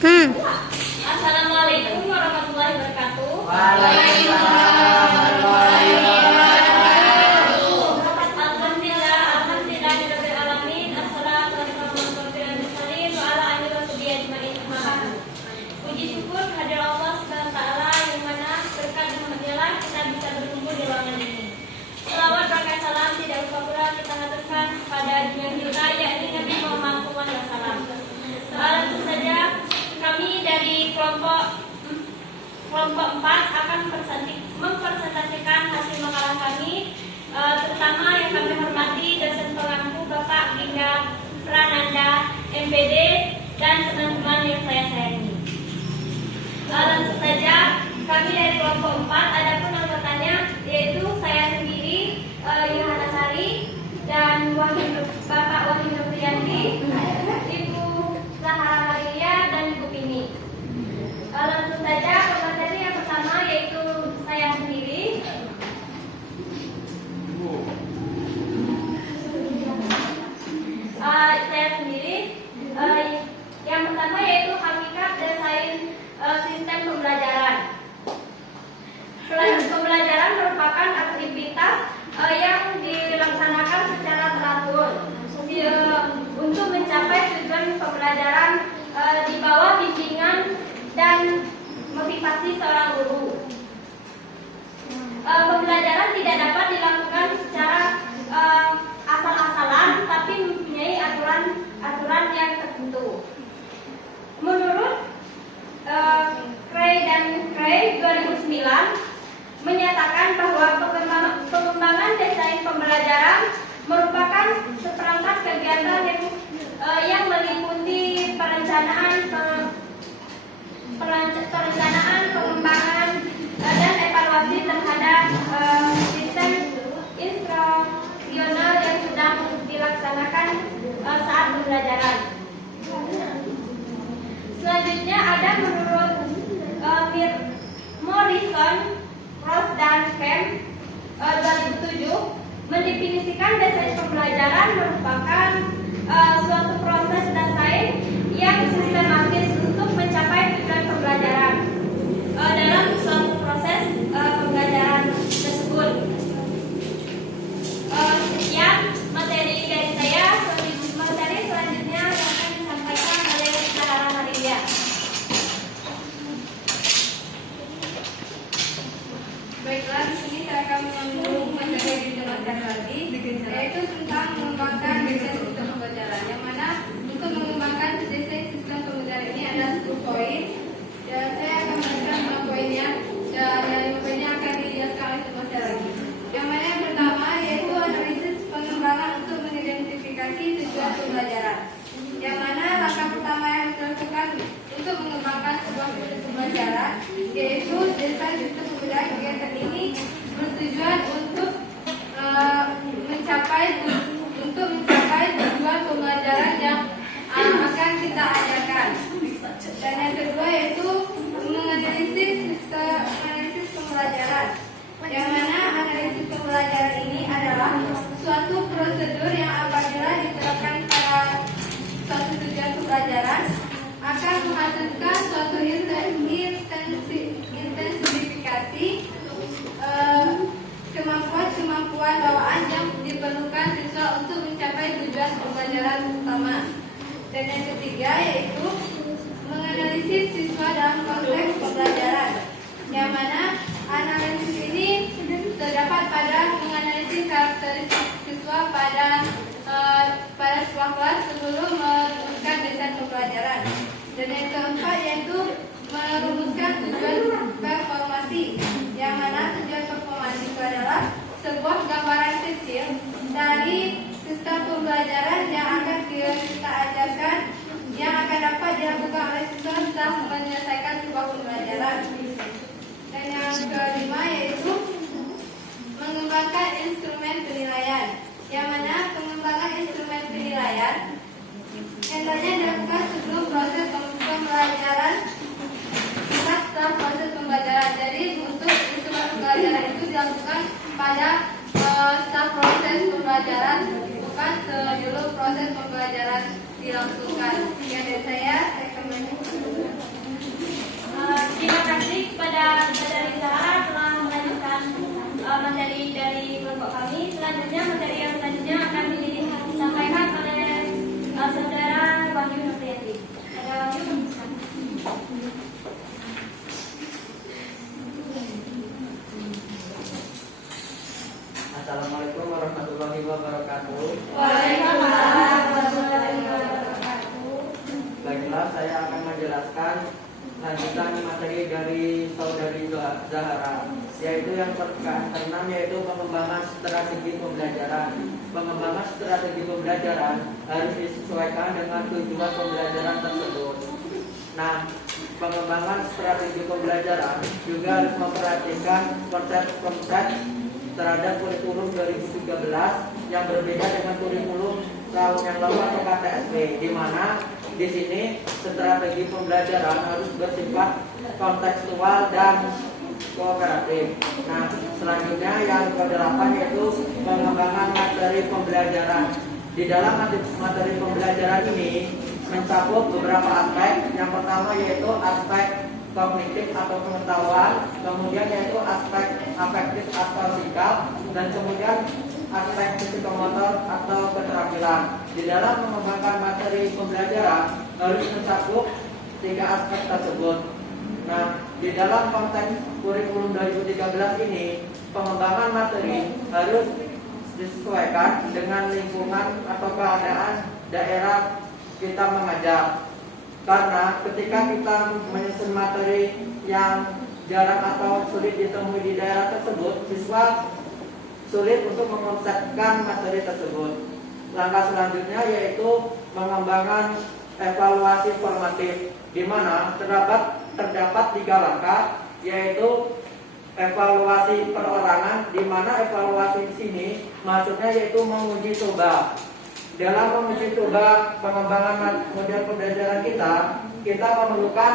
Assalamualaikum warahmatullahi wabarakatuh. Waalaikumsalam warahmatullahi wabarakatuh. Alhamdulillahirabbil alamin. Assalatu wassalamu ala alihi washabihi ajmain. Puji syukur kehadirat Allah Subhanahu wa taala yang mana berkat rahmat-Nya kita bisa berkumpul di ruangan ini. Selawat berkat salam tidak lupa pula kita haturkan pada junjungan kita yakni Nabi Muhammad SAW. Langsung saja kami dari kelompok 4 akan mempresentasikan hasil makalah kami, terutama yang kami hormati dosen pengampu Bapak Ginda Prananda MPD dan teman-teman yang saya sayangi. Langsung saja kami dari kelompok 4, adapun anggotanya yaitu saya sendiri, Yohana Sari, dan Bapak Wahyu Nuryanti, Ibu Zahara Maria, dan Ibu Pini. Langsung saja pemateri yang pertama yaitu saya sendiri. Yang pertama yaitu hakikat desain sistem pembelajaran. Pembelajaran merupakan aktivitas yang dilaksanakan secara teratur untuk mencapai tujuan pembelajaran di bawah bimbingan dan motivasi seorang guru. Pembelajaran tidak dapat dilakukan secara asal-asalan, tapi mempunyai aturan yang tertentu. Menurut Cray dan Cray 2009 menyatakan bahwa pengembangan desain pembelajaran merupakan seperangkat kegiatan yang meliputi perencanaan, pengembangan dan evaluasi terhadap sistem instruksional yang sedang dilaksanakan saat pembelajaran. Selanjutnya ada menurut Morrison, Ross dan Kemp 2007 mendefinisikan desain pembelajaran merupakan suatu proses desain yang sistematis untuk mencapai tujuan pembelajaran dalam suatu proses pembelajaran tersebut. Sekian materi dari saya. Materi selanjutnya akan disampaikan oleh Zahara Maria. Baiklah, di sini saya akan menyambung materi yang dijelaskan lagi, yaitu tentang mengembangkan desain sistem pembelajaran. Yang mana untuk mengembangkan desain sistem pembelajaran ini ada 10 poin. Dan saya akan memberikan 5 poinnya, dan yang 5 poinnya akan dijelaskan oleh teman saya lagi. Yang mana yang pertama yaitu analisis pengembangan untuk mengidentifikasi tujuan pembelajaran. Yang mana langkah pertama yang dilakukan untuk mengembangkan sebuah sistem pembelajaran yaitu desain sistem pembelajaran. Kegiatan ini bertujuan untuk mencapai tujuan pembelajaran yang akan kita ajarkan. Dan yang kedua yaitu menganalisis pembelajaran. Yang mana analisis pembelajaran ini adalah suatu prosedur yang apabila diterapkan pada suatu tujuan pembelajaran akan menghasilkan suatu intensifikasi kemampuan bawaan yang diperlukan siswa untuk mencapai tujuan pembelajaran utama. Dan yang ketiga yaitu menganalisis siswa dalam konteks pembelajaran. Yang mana analisis ini terdapat pada menganalisis karakteristik siswa pada sebuah kelas sebelum merumuskan desain pembelajaran. Dan yang keempat yaitu merumuskan tujuan performasi. Yang mana tujuan performasi itu adalah sebuah gambaran kecil dari sistem pembelajaran yang akan kita ajarkan, yang akan dapat dilakukan oleh siswa setelah menyelesaikan sebuah pembelajaran. Dan yang kelima yaitu mengembangkan instrumen penilaian. Yang mana pengembangan instrumen penilaian hendaknya dilakukan sebelum proses pembelajaran, bukan setelah proses pembelajaran. Jadi untuk instrumen pembelajaran itu dilakukan pada setelah proses pembelajaran, bukan sebelum proses pembelajaran dilangsungkan. Sekian dari saya kembali. akan menjelaskan lanjutan materi dari saudari Zahara, yaitu yang keenam yaitu pengembangan strategi pembelajaran. Pengembangan strategi pembelajaran harus disesuaikan dengan tujuan pembelajaran tersebut. Nah, pengembangan strategi pembelajaran juga harus memperhatikan konsep-konsep terhadap kurikulum 2013 yang berbeda dengan kurikulum tahun yang lalu atau KTSP, di mana di sini strategi pembelajaran harus bersifat kontekstual dan kooperatif. Nah, selanjutnya yang ke-8 yaitu pengembangan materi pembelajaran. Di dalam materi pembelajaran ini mencakup beberapa aspek. Yang pertama yaitu aspek kognitif atau pengetahuan, kemudian yaitu aspek afektif atau sikap, dan kemudian aspek psikomotor atau keterampilan. Di dalam mengembangkan materi pembelajaran harus mencakup 3 aspek tersebut. Nah, di dalam konteks kurikulum 2013 ini, pengembangan materi harus disesuaikan dengan lingkungan atau keadaan daerah kita mengajar. Karena ketika kita menyusun materi yang jarang atau sulit ditemui di daerah tersebut, siswa sulit untuk mengonsepkan materi tersebut. Langkah selanjutnya yaitu mengembangkan evaluasi formatif, di mana terdapat 3 langkah, yaitu evaluasi perorangan, di mana evaluasi di sini maksudnya yaitu menguji coba. Dalam menguji coba pengembangan model pembelajaran kita memerlukan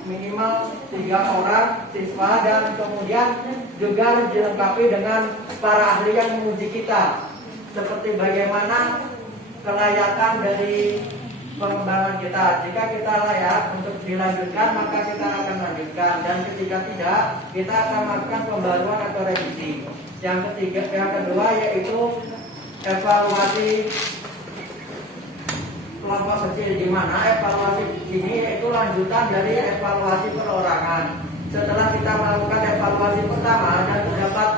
minimal 3 orang siswa, dan kemudian juga dilengkapi dengan para ahli yang menguji kita, seperti bagaimana kelayakan dari pengembangan kita. Jika kita layak untuk dilanjutkan, maka kita akan lanjutkan, dan ketika tidak, kita akan melakukan pembaruan atau revisi. Yang kedua yaitu evaluasi kelompok kecil, di mana evaluasi ini yaitu lanjutan dari evaluasi perorangan. Setelah kita melakukan evaluasi pertama dan terdapat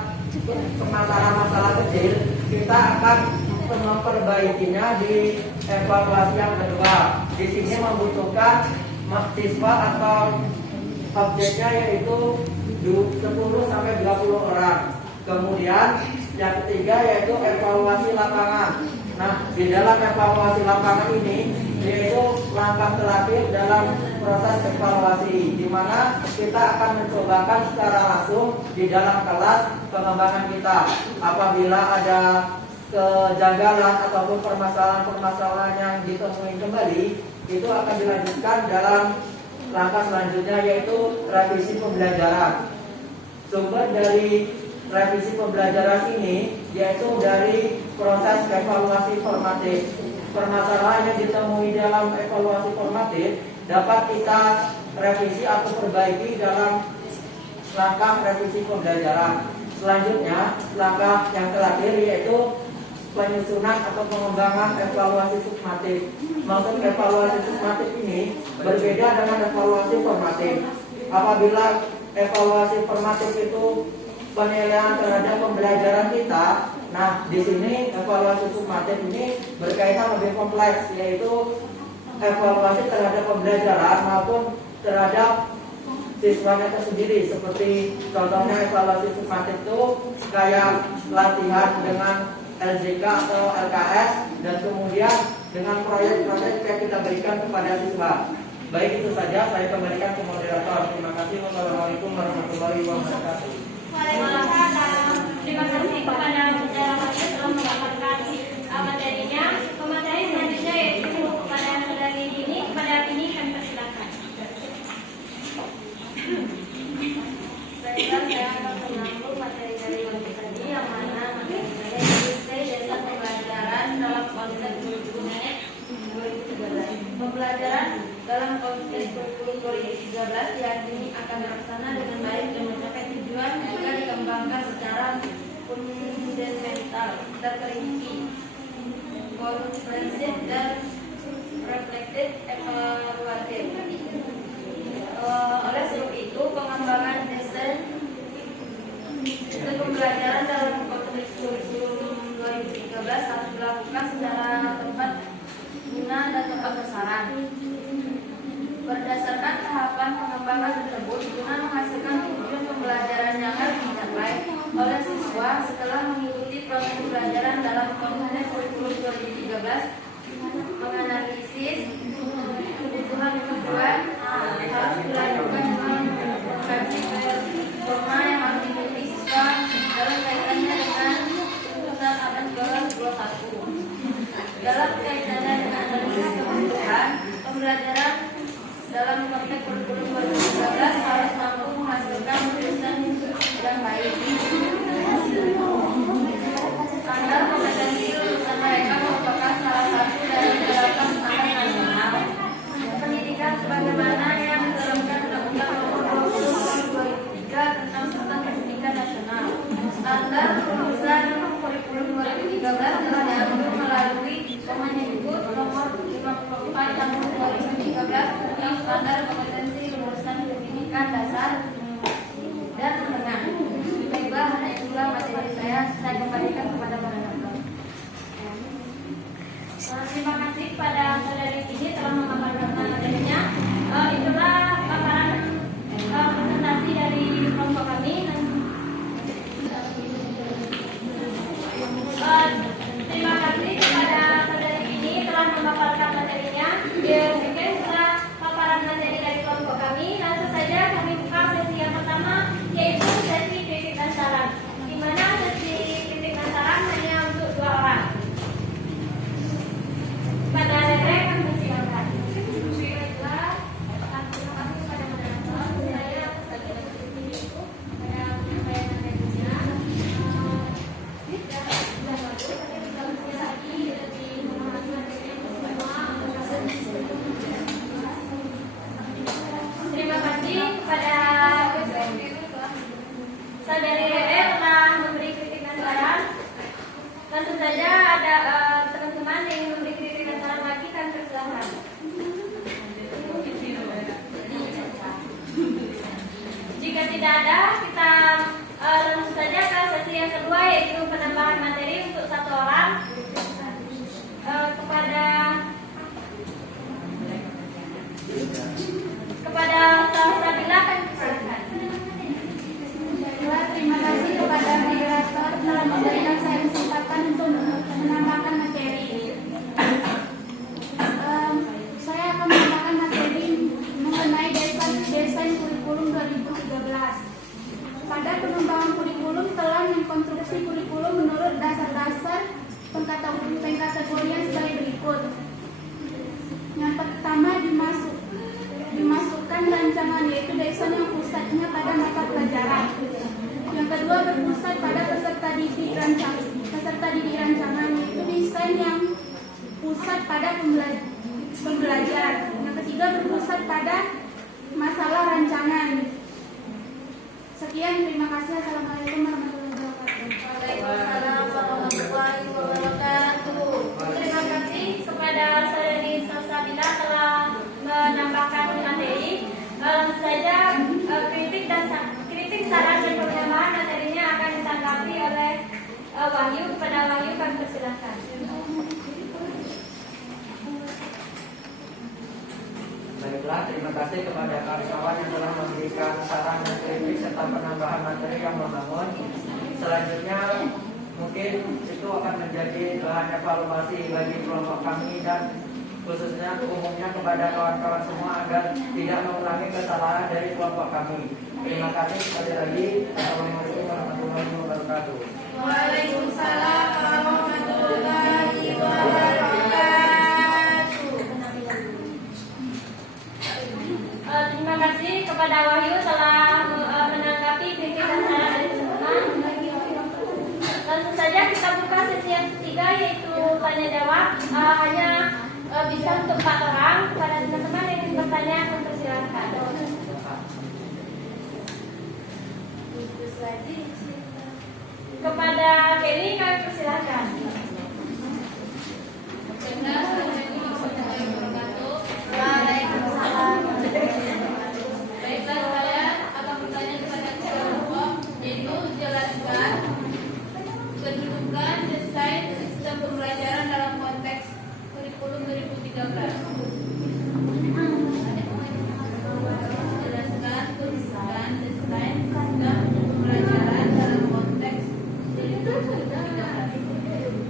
masalah-masalah kecil, kita akan memperbaikinya di evaluasi yang kedua. Di sini membutuhkan siswa atau objeknya yaitu 10 sampai 20 orang. Kemudian yang ketiga yaitu evaluasi lapangan. Nah, di dalam evaluasi lapangan ini yaitu langkah terakhir dalam proses evaluasi, di mana kita akan mencobakan secara langsung di dalam kelas pengembangan kita. Apabila ada kejanggalan ataupun permasalahan-permasalahan yang ditemui kembali, itu akan dilanjutkan dalam langkah selanjutnya yaitu revisi pembelajaran. Sumber dari revisi pembelajaran ini yaitu dari proses evaluasi formatif. Permasalahan yang ditemui dalam evaluasi formatif dapat kita revisi atau perbaiki dalam langkah revisi pembelajaran. Selanjutnya, langkah yang terakhir yaitu penyusunan atau pengembangan evaluasi sukmatif. Maksud evaluasi sukmatif ini berbeda dengan evaluasi formatif. Apabila evaluasi formatif itu penilaian terhadap pembelajaran kita, nah di sini evaluasi sukmatif ini berkaitan lebih kompleks, yaitu evaluasi terhadap pembelajaran maupun terhadap siswanya tersendiri. Seperti contohnya evaluasi sukmatif itu kayak latihan dengan LJK atau LKS, dan kemudian dengan proyek-proyek yang kita berikan kepada siswa. Baik, itu saja, saya kembalikan ke moderator. Terima kasih. Wassalamualaikum warahmatullahi wabarakatuh. Waalaikumsalam. Terima kasih kepada saudara Masya telah mendapatkan materinya. Pemateri selanjutnya yaitu kepada saudari Dini. Kepada Dini kami persilakan. Baiklah, saya akan menyambung materi dari Wali tadi, yang mana materi saya yaitu dasar pembelajaran dalam konteks kurikulum 2013. Pembelajaran dalam konteks kurikulum 2013 diyakini akan terlaksana dengan baik dan mencapai tujuan jika dikembangkan secara fundamental, terperinci, komprehensif, dan reflektif evaluatif. Oleh sebab itu, pengembangan desain sistem pembelajaran dalam konteks kurikulum 2013 harus dilakukan secara tepat guna dan tepat sasaran. menganalisis kebutuhan harus dilakukan dengan mengkaji forma yang harus dimiliki siswa dalam kaitannya dengan tuntutan atas dalam 21. Dalam kaitannya dengan analisis kebutuhan pembelajaran dalam konteks kurikulum 2013 harus mampu menghasilkan lulusan yang baik. Standar kompetensi lulusan mereka merupakan salah satu dari 8 standar nasional pendidikan sebagaimana yang diterapkan Undang-Undang Nomor 20 Tahun 2003 tentang Pendidikan Nasional. Standar lulusan kurikulum 2013 telah diatur melalui Kemendikbud Nomor 54 Tahun 2013 tentang standar kompetensi lulusan pendidikan dasar dan menengah. Baiklah, hanya itulah materi saya kembalikan kepada para penonton. Terima kasih kepada saudari Tini telah memaparkan materinya. Itulah paparan presentasi dari kelompok kami. Terima kasih kepada saudari Tini telah memaparkan materinya. Sekian telah paparan materi dari kelompok kami. Langsung saja kami buka sesi yang pertama, yaitu sesi kritik dan saran. Di mana sesi kritik dan saran hanya untuk 2 orang. Pada Rere kami silakan. Baiklah, terima kasih kepada moderator. Saya sebagai ini saya menyampaikan materinya. Sudah bagus, tapi kita bisa lagi lebih memahami materinya semua. Terima kasih kepada saudari Rere telah memberi kritik dan saran. Langsung saja ada teman-teman yang ingin memberi kritik dan saran lagi, kami persilahkan. Jika tidak ada, kita langsung saja ke sesi yang kedua, yaitu penambahan materi untuk 1 orang. Kepada Salsabila kami persilahkan. Terima kasih kepada moderator telah memberikan saya kesempatan untuk menambahkan materi. Saya akan menambahkan materi mengenai desain kurikulum 2013. Pada pengembangan kurikulum telah mengkonstruksi kurikulum menurut dasar-dasar pengkategorian sebagai berikut. Yang pertama dimasukkan rancangan, yaitu desain yang pusatnya pada mata pelajaran. Yang kedua berpusat pada peserta didik rancangan, yaitu desain yang pusat pada pembelajar. Yang ketiga berpusat pada masalah rancangan. Sekian, terima kasih. Assalamualaikum warahmatullahi wabarakatuh. Waalaikumsalam warahmatullahi wabarakatuh. Terima kasih kepada saudari Salsabila telah menambahkan materi. Langsung saja kritik saran dan penambahan materinya akan ditanggapi oleh Wahyu. Kepada Wahyu kami persilahkan. Baiklah, terima kasih kepada kawan-kawan yang telah memberikan saran dan kritik serta penambahan materi yang membangun. Selanjutnya mungkin itu akan menjadi bahan evaluasi bagi kelompok kami dan khususnya umumnya kepada kawan-kawan semua agar tidak mengulangi kesalahan dari kelompok kami. Terima kasih sekali lagi. Assalamualaikum warahmatullahi wabarakatuh. Waalaikumsalam warahmatullahi wabarakatuh. Terima kasih kepada Wahyu telah menanggapi kritik dan saran dari teman-teman. Langsung saja kita buka sesi yang ketiga, yaitu tanya jawab. Hanya bisa untuk 4 orang. Pada teman-teman yang ingin bertanya, kami persilahkan. Kepada Kenny kami persilahkan. Waalaikumsalam. Baiklah, saya akan bertanya kepada kelompok, yaitu jelaskan kedudukan desain sistem pembelajaran dalam konteks kurikulum 2013. Jelaskan kedudukan desain sistem pembelajaran dalam konteks kurikulum 2013.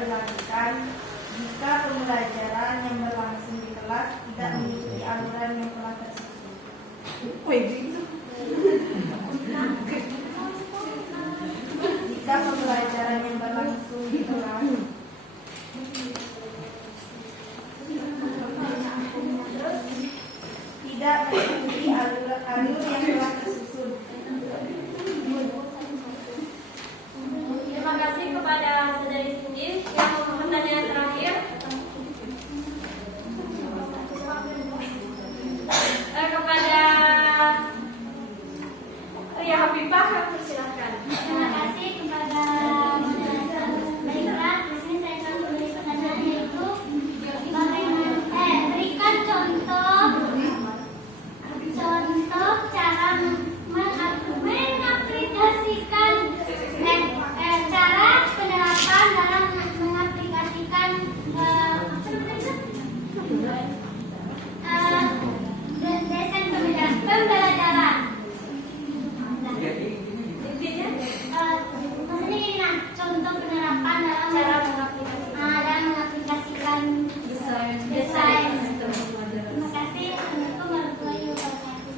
dilakukan jika pembelajaran yang berlangsung di kelas tidak mengikuti aturan yang telah tersusun. Jika pembelajaran yang berlangsung di kelas tidak mengikuti alur yang telah tersusun. Terima kasih kepada saudari Cindy. Yang pertanyaan terakhir kepada Ria Habibah, persilakan. Terima kasih kepada moderator. Baiklah, di sini saya akan menulis pertanyaan yaitu berikan contoh cara mengaplikasikan cara penerapan dalam mengaplikasikan desain pembelajaran. Maksudnya ini nah, contoh penerapan dalam mengaplikasikan desain. Terima kasih. Assalamualaikum warahmatullahi wabarakatuh.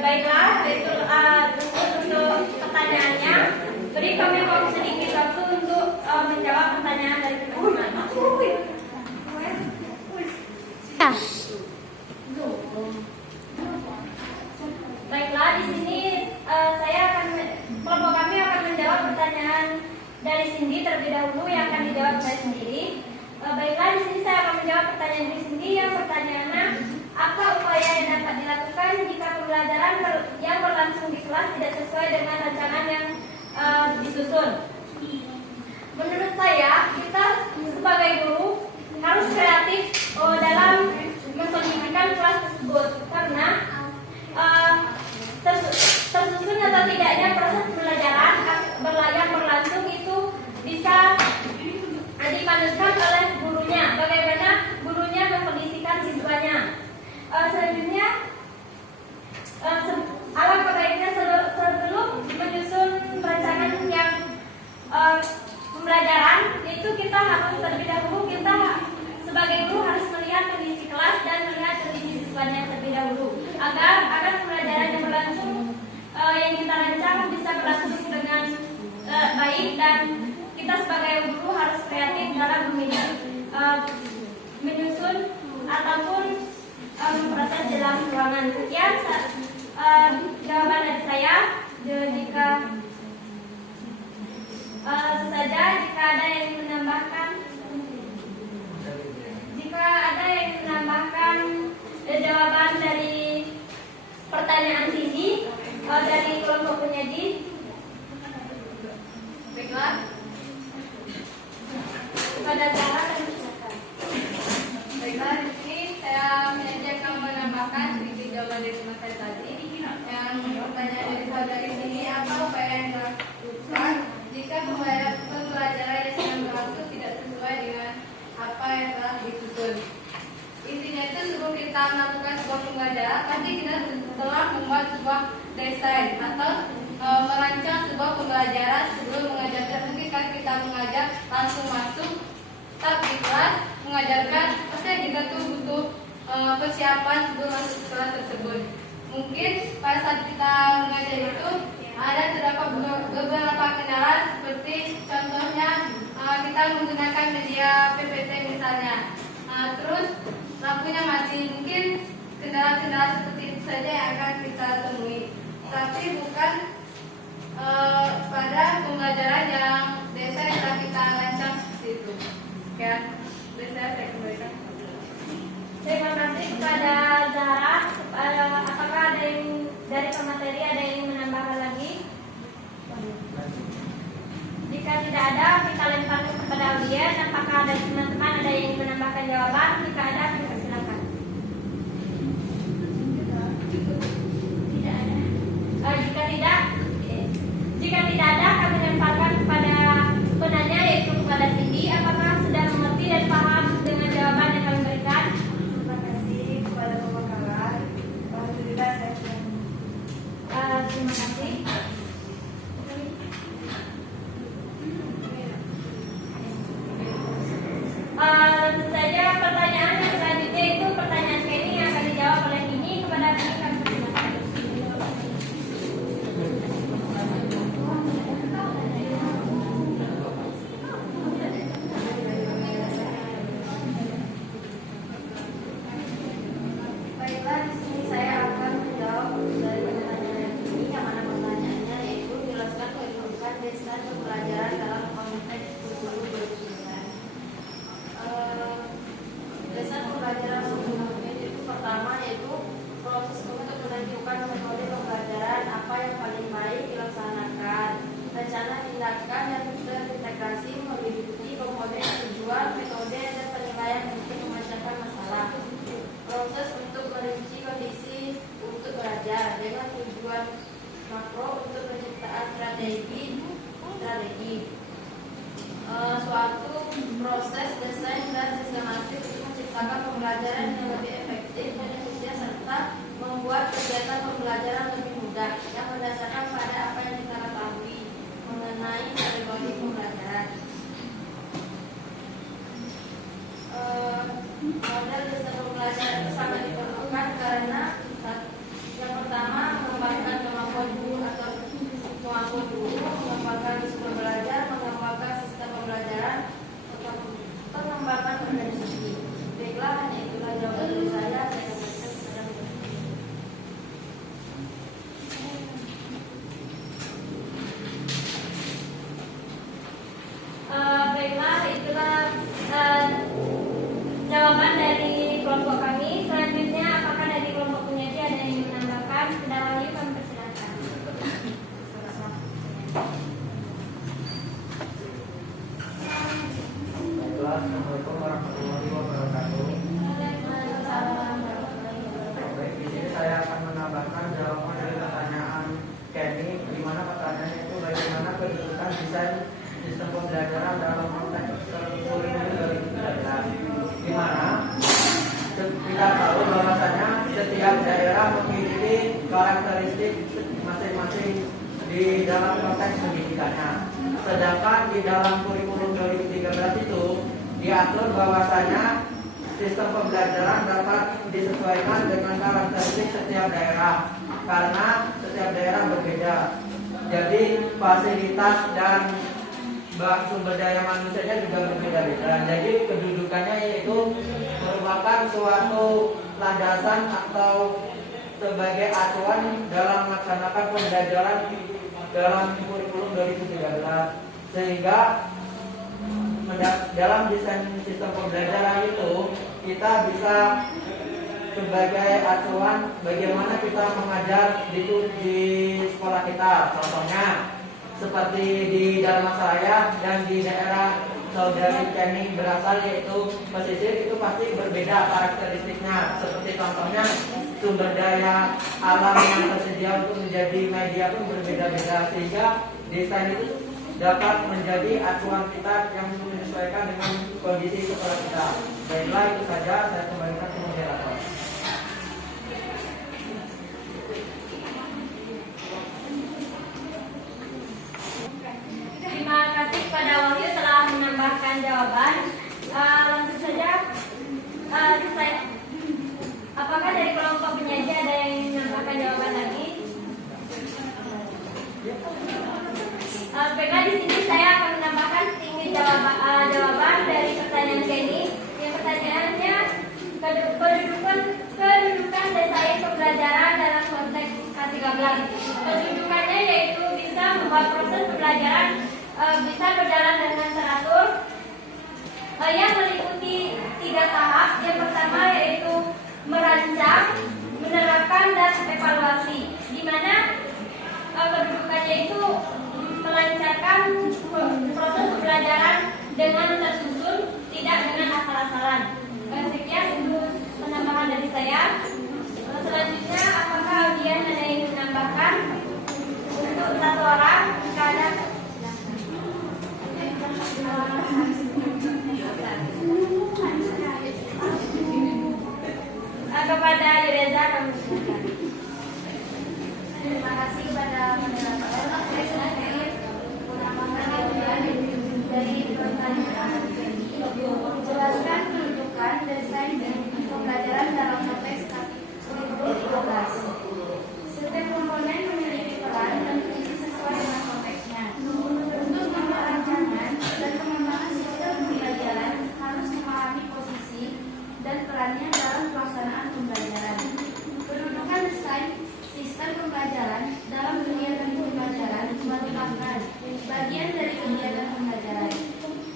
Baiklah, itu untuk pertanyaannya. Beri kami waktu sedikit waktu untuk menjawab pertanyaan dari teman-teman. Baiklah, di sini kelompok kami akan menjawab pertanyaan dari Cindy terlebih dahulu yang akan dijawab saya sendiri. Baiklah, di sini saya akan menjawab pertanyaan dari Cindy yang pertanyaannya, apa upaya yang dapat dilakukan jika pembelajaran yang berlangsung di kelas tidak sesuai dengan rancangan yang disusun? Menurut saya, kita sebagai guru harus kreatif dalam mensolusikan kelas tersebut, karena tersusun atau tidaknya proses pembelajaran yang berlangsung itu bisa dipanutkan oleh gurunya, bagaimana gurunya mengkondisikan siswanya. Selanjutnya, alangkah baiknya sebelum menyusun rancangan yang pembelajaran itu kita harus terlebih dahulu sebagai guru harus melihat kondisi kelas dan melihat kondisi siswanya terlebih dahulu agar pembelajaran yang berlangsung yang kita rancang bisa berlangsung dengan baik, dan kita sebagai guru harus kreatif dalam menyusun ataupun proses dalam ruangan. Sekian jawaban dari saya. Jika ada yang menambahkan jawaban dari pertanyaan Cindy dari kelompok penyaji. Baiklah. Kepada Zahra dan silakan. Baiklah, di sini saya akan menambahkan sedikit jawaban dari teman saya tadi. Yang pertanyaan dari saudari sini, apa upaya yang dilakukan jika pembelajaran yang sedang berlangsung tidak sesuai dengan apa yang telah disusun? Intinya itu sebelum kita melakukan sebuah pembelajaran, pasti kita telah membuat sebuah desain atau merancang sebuah pembelajaran sebelum mengajarkan. Mungkin kan kita mengajar langsung masuk tetap di kelas mengajarkan, pasti kita tuh butuh persiapan sebelum masuk ke kelas tersebut. Mungkin pada saat kita mengajar itu ada terdapat beberapa kendala, seperti contohnya kita menggunakan media PPT misalnya, terus lampunya mati. Mungkin kendala-kendala seperti itu saja yang akan kita temui, tapi bukan pada pembelajaran yang desain yang telah kita rancang seperti itu. Ya, saya kembalikan. Terima kasih kepada Zahra. Apakah ada yang dari pemateri ada yang menambahkan lagi? Jika tidak ada, kita lempar kepada audien. Apakah ada teman-teman ada yang menambahkan jawaban? Jika ada, kita silakan. Jika tidak ada, kami lemparkan kepada penanya, yaitu kepada Cindy. Apakah sudah mengerti dan paham dengan Terima kasih. Tentu saja pertanyaan yang selanjutnya itu pertanyaan Kenny yang akan dijawab oleh Nini. Kepada Nini kami persilakan. Baiklah, di sini saya akan menjawab dari pertanyaan ini, yang mana pertanyaannya yaitu jelaskan kedudukan desain pembelajaran dalam konteks kurikulum 2009. Desain pembelajaran sebelumnya itu pertama yaitu proses untuk menentukan metode pembelajaran apa yang paling baik dilaksanakan, rencana tindakan dan terintegrasi meliputi komponen tujuan, metode dan penilaian untuk memecahkan masalah. Proses untuk merinci kondisi untuk belajar dengan tujuan makro untuk penciptaan strategi. Suatu proses desain dan sistematis untuk menciptakan pembelajaran yang lebih efektif dan efisien serta membuat kegiatan pembelajaran lebih mudah yang berdasarkan pada apa yang kita ketahui mengenai metode pembelajaran. Model desain pembelajaran itu sangat diperlukan karena yang pertama mengembangkan kemampuan guru, mengembangkan sumber belajar, mengembangkan sistem pembelajaran, pengembangan organisasi. Baiklah, hanya itulah jawaban dari saya. Saya kembalikan kepada Bu. Baiklah, itulah jawaban dari kelompok kami. Selanjutnya, apakah dari kelompok penyaji ada yang ingin menambahkan? Sedang lagi kami persilakan. Baiklah, Assalamualaikum warahmatullahi wabarakatuh. Baik, di sini saya akan menambahkan jawaban dari pertanyaan Kenny, di mana pertanyaannya itu bagaimana kedudukan desain sistem pembelajaran dalam konteks kurikulum 2013, di mana kita tahu bahwasanya setiap daerah memiliki karakteristik masing-masing di dalam konteks pendidikannya. Sedangkan di dalam kurikulum 2013 itu diatur bahwasanya sistem pembelajaran dapat disesuaikan dengan karakteristik setiap daerah karena setiap daerah berbeda. Jadi fasilitas dan sumber daya manusianya juga berbeda-beda. Jadi kedudukannya yaitu merupakan suatu landasan atau sebagai acuan dalam melaksanakan pembelajaran dalam kurikulum 2013, sehingga dalam desain sistem pembelajaran itu kita bisa sebagai acuan bagaimana kita mengajar di sekolah kita. Contohnya seperti di Dharmasraya dan di daerah saudari Kenny berasal yaitu pesisir, itu pasti berbeda karakteristiknya. Seperti contohnya sumber daya alam yang tersedia untuk menjadi media pun berbeda-beda, sehingga desain itu dapat menjadi acuan kita yang menyesuaikan dengan kondisi sekolah kita. Baiklah, itu saja, saya kembalikan ke moderator. Terima kasih kepada Wahyu telah menambahkan jawaban. Langsung saja, apakah dari kelompok penyaji ada yang ingin menambahkan jawaban lagi? Baiklah, di sini saya akan menambahkan sedikit jawaban dari pertanyaan Kenny. Yang pertanyaannya kedudukan desain pembelajaran dalam konteks K13. Kedudukannya yaitu bisa membuat proses pembelajaran bisa berjalan dengan teratur yang meliputi 3 tahap. Yang pertama yaitu merancang, menerapkan, dan evaluasi, di mana kedudukannya itu melancarkan proses pembelajaran dengan tersusun, tidak dengan asal-asalan. Sekian untuk penambahan dari saya. Selanjutnya, apakah audien ada yang ingin menambahkan? Untuk 1 orang, jika ada, kepada Yureza kami silakan. Terima kasih. kasih kepada moderator dari pertanyaan jelaskan kedudukan desain dan pembelajaran dalam konteks kurikulum 13. Setiap komponen memiliki peran dan fungsi sesuai dengan konteksnya. Untuk membuat rancangan dan pengembangan sistem pembelajaran harus memahami posisi dan perannya dalam pelaksanaan pembelajaran. Kedudukan desain sistem pembelajaran dalam kegiatan pembelajaran merupakan bagian dari kegiatan pembelajaran.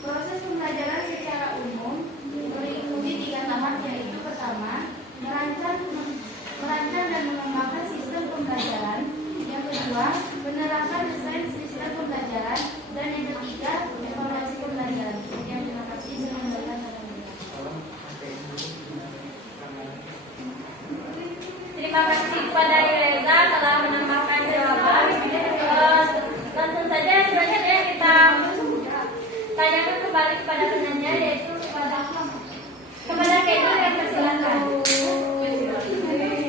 Proses pembelajaran secara umum meliputi 3 tahap, yaitu pertama, merancang dan mengembangkan sistem pembelajaran. Yang kedua, menerapkan desain sistem pembelajaran. Dan yang ketiga, evaluasi pembelajaran. Sekian, terima kasih. Saya kembalikan kepada Terima kasih kepada Reza telah menambahkan jawaban. Langsung saja selanjutnya kita tanyakan kembali kepada penanya, yaitu kepada Kedi yang persilakan.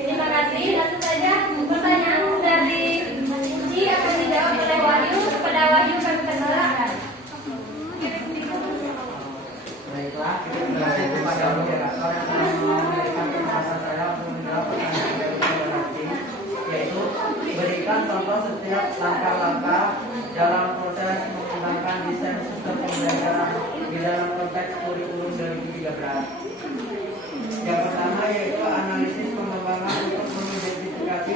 Terima kasih. Langsung saja pertanyaan dari Uji akan dijawab oleh Wahyu. Kepada Wahyu kami persilakan. Baiklah, terima kasih kepada moderator yang telah memberikan kesempatan saya untuk menjawab pertanyaan dari saudara Haji, yaitu berikan contoh setiap langkah-langkah dalam proses mengembangkan desain sistem pembelajaran di dalam konteks kurikulum 2013. Yang pertama yaitu analisis pengembangan untuk mengidentifikasi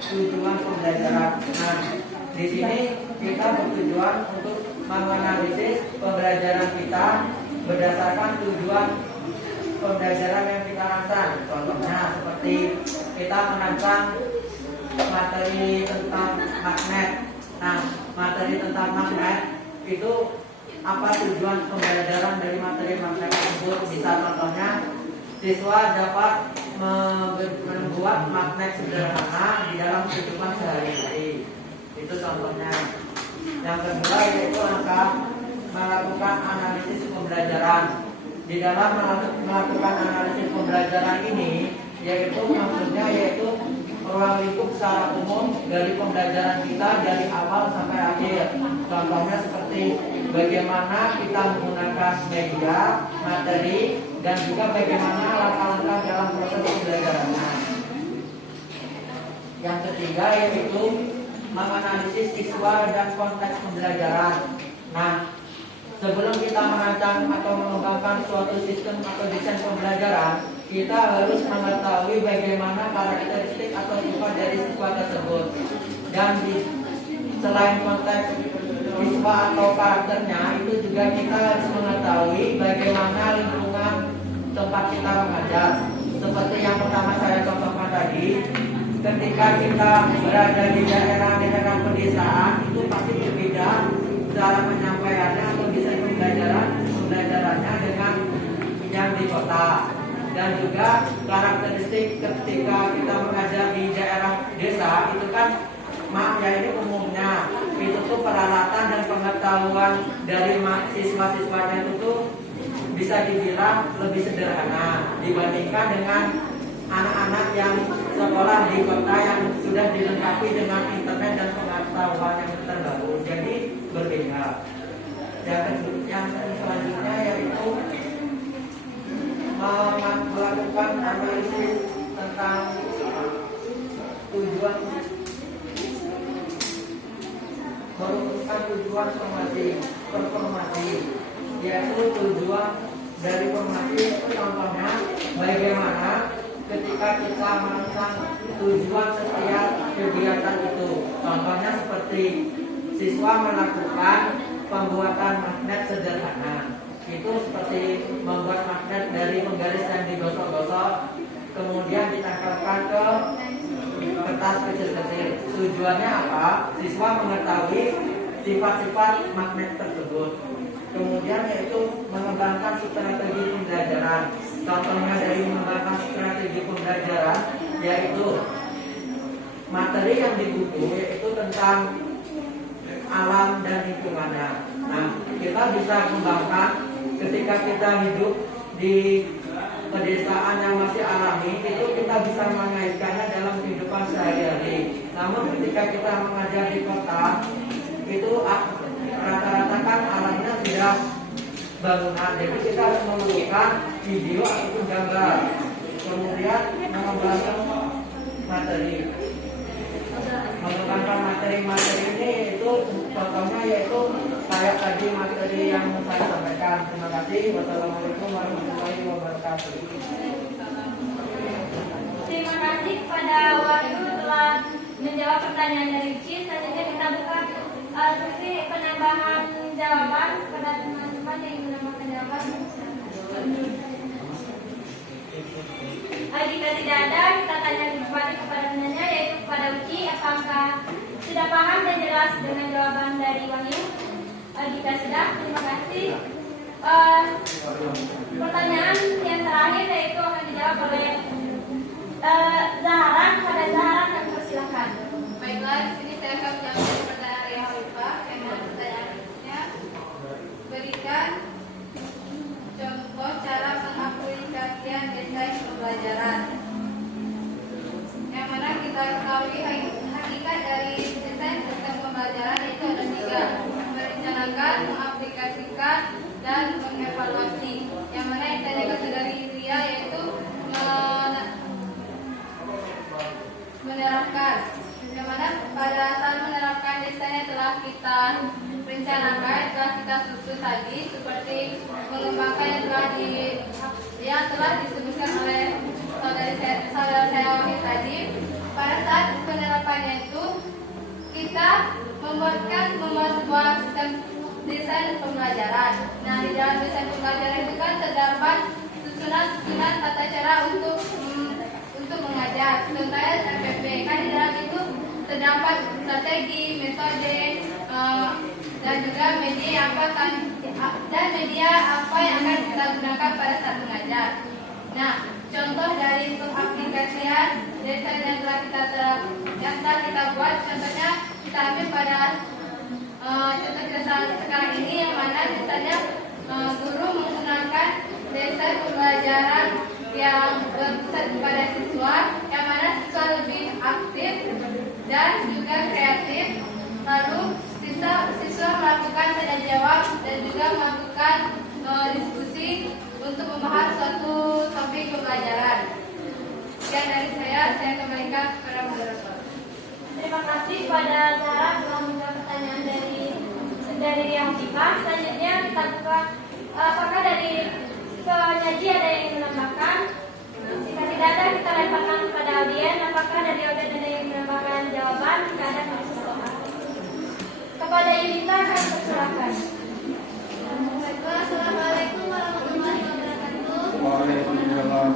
tujuan pembelajaran. Nah, di sini kita bertujuan untuk menganalisis pembelajaran kita berdasarkan tujuan pembelajaran yang kita rancang. Contohnya seperti kita merancang materi tentang magnet. Nah, materi tentang magnet itu apa tujuan pembelajaran dari materi magnet tersebut? Bisa contohnya siswa dapat membuat magnet sederhana di dalam kehidupan sehari-hari. Itu contohnya. Yang kedua yaitu melakukan analisis pembelajaran. Di dalam melakukan analisis pembelajaran ini, yaitu maksudnya yaitu ruang lingkup secara umum dari pembelajaran kita dari awal sampai akhir. Contohnya seperti bagaimana kita menggunakan media, materi, dan juga bagaimana langkah-langkah dalam proses pembelajarannya. Yang ketiga yaitu menganalisis siswa dan konteks pembelajaran. Nah, sebelum kita merancang atau mengembangkan suatu sistem atau desain pembelajaran, kita harus mengetahui bagaimana karakteristik atau sifat dari siswa tersebut. Dan selain konteks siswa atau karakternya, itu juga kita harus mengetahui bagaimana lingkungan tempat kita mengajar. Seperti yang pertama saya contohkan tadi, ketika kita berada di daerah pedesaan, itu pasti berbeda cara penyampaiannya atau desain pembelajarannya dengan yang di kota. Dan juga karakteristik ketika kita mengajar di daerah desa itu kan, maaf ya, ini umumnya itu tuh peralatan dan pengetahuan dari siswa-siswanya itu tuh bisa dibilang lebih sederhana dibandingkan dengan anak-anak yang sekolah di kota yang sudah dilengkapi dengan internet dan pengetahuan yang terbaru. Jadi berbeda. Yang selanjutnya yaitu melakukan analisis tentang tujuan formasi, yaitu tujuan dari formasi itu contohnya bagaimana ketika kita merancang tujuan setiap kegiatan itu. Contohnya seperti siswa melakukan pembuatan magnet sederhana. Itu seperti membuat magnet dari penggaris yang digosok-gosok, kemudian ditempelkan ke kertas kecil-kecil. Tujuannya apa? Siswa mengetahui sifat-sifat magnet tersebut. Kemudian yaitu mengembangkan strategi pembelajaran. Contohnya dari mengembangkan strategi pembelajaran yaitu materi yang di buku yaitu tentang alam dan lingkungannya. Nah, kita bisa kembangkan ketika kita hidup di pedesaan yang masih alami, itu kita bisa mengaitkannya dalam kehidupan sehari-hari. Nah, Namun ketika kita mengajar di kota, itu rata-rata kan alatnya sudah bangunan, jadi kita harus memerlukan video ataupun gambar, kemudian mengembangkan materi. Mengembangkan materi ini itu contohnya yaitu kayak tadi materi yang saya sampaikan. Terima kasih. Wassalamualaikum warahmatullahi wabarakatuh. Terima kasih kepada Wahyu telah menjawab pertanyaan dari Uci. Selanjutnya kita buka sesi penambahan jawaban kepada teman-teman yang menambahkan jawaban. Jika tidak ada, kita tanya kembali kepada penanya, yaitu kepada Uci, apakah sudah paham dan jelas dengan jawaban dari Wahyu? Jika sudah, terima kasih. Pertanyaan yang terakhir yaitu akan dijawab oleh Zahara. Pada Zahara, kami persilahkan. Baiklah, di sini saya akan menjawab pertanyaan Ria Halifah. Pertanyaannya, berikan contoh cara pengaplikasian desain pembelajaran. Yang mana kita ketahui hakikat dari desain sistem pembelajaran itu ada 3: merencanakan, mengaplikasikan, dan mengevaluasi. Yang mana yang ditanyakan dari Ria yaitu menerapkan. Yang mana pada saat menerapkan desain yang telah kita rencanakan, telah kita susun tadi, seperti mengembangkan yang telah disebutkan oleh saudara saya Wahyu tadi. Pada saat penerapannya itu kita membuat sebuah sistem desain pembelajaran. Nah, di dalam desain pembelajaran itu kan terdapat susunan tata cara untuk mengajar. Contohnya RPP, kan di dalam itu terdapat strategi, metode, dan juga media apa yang akan kita gunakan pada saat mengajar. Nah, contoh dari pengaplikasian desain yang telah kita buat, contohnya kita ambil pada contoh kita sekarang ini, yang mana misalnya guru menggunakan desain pembelajaran yang berpusat kepada siswa, yang mana siswa lebih aktif dan juga kreatif. Lalu siswa melakukan tanya jawab dan juga melakukan diskusi untuk membahas suatu topik pembelajaran. Sekian dari saya kembalikan kepada moderator. Terima kasih kepada Zahra telah menjawab pertanyaan dari yang Halifah. Selanjutnya kita buka, apakah dari penyaji ada yang menambahkan? Jika tidak ada, kita lemparkan kepada audien. Apakah dari audien ada yang menambahkan jawaban? Jika ada, kami persilakan. Kepada Yulita kami persilakan. Assalamualaikum warahmatullahi wabarakatuh. Waalaikumsalam.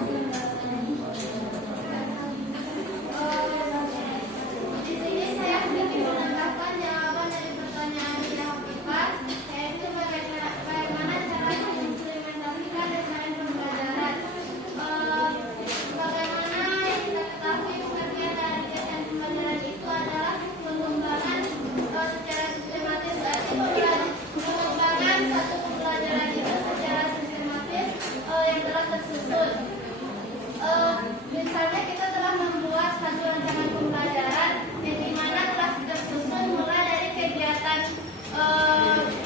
Di sini saya ingin menambahkan jawaban dari pertanyaan yang Halifah, yaitu bagaimana cara mengimplementasikan desain pembelajaran. Bagaimana yang kita ketahui pengertian dari desain pembelajaran itu adalah pengembangan secara sistematis pengembangan satu pembelajaran itu secara sistematis yang telah tersusun. Misalnya kita telah membuat satu rancangan pembelajaran yang dimana telah tersusun mulai dari kegiatan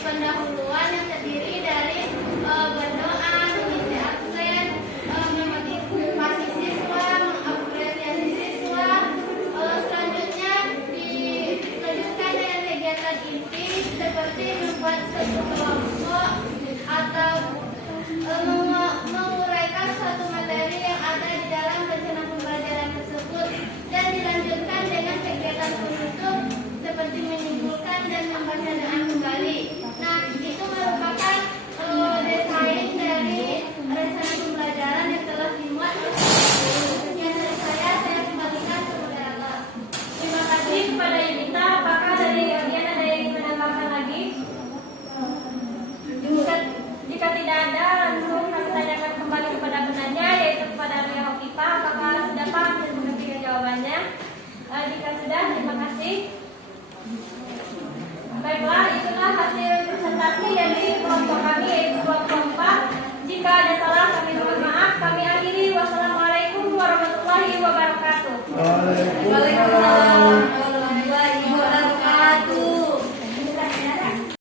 pendahuluan yang terdiri dari berdoa, mengisi absen, memotivasi siswa, mengapresiasi siswa. Selanjutnya dilanjutkan dengan kegiatan inti seperti membuat sebuah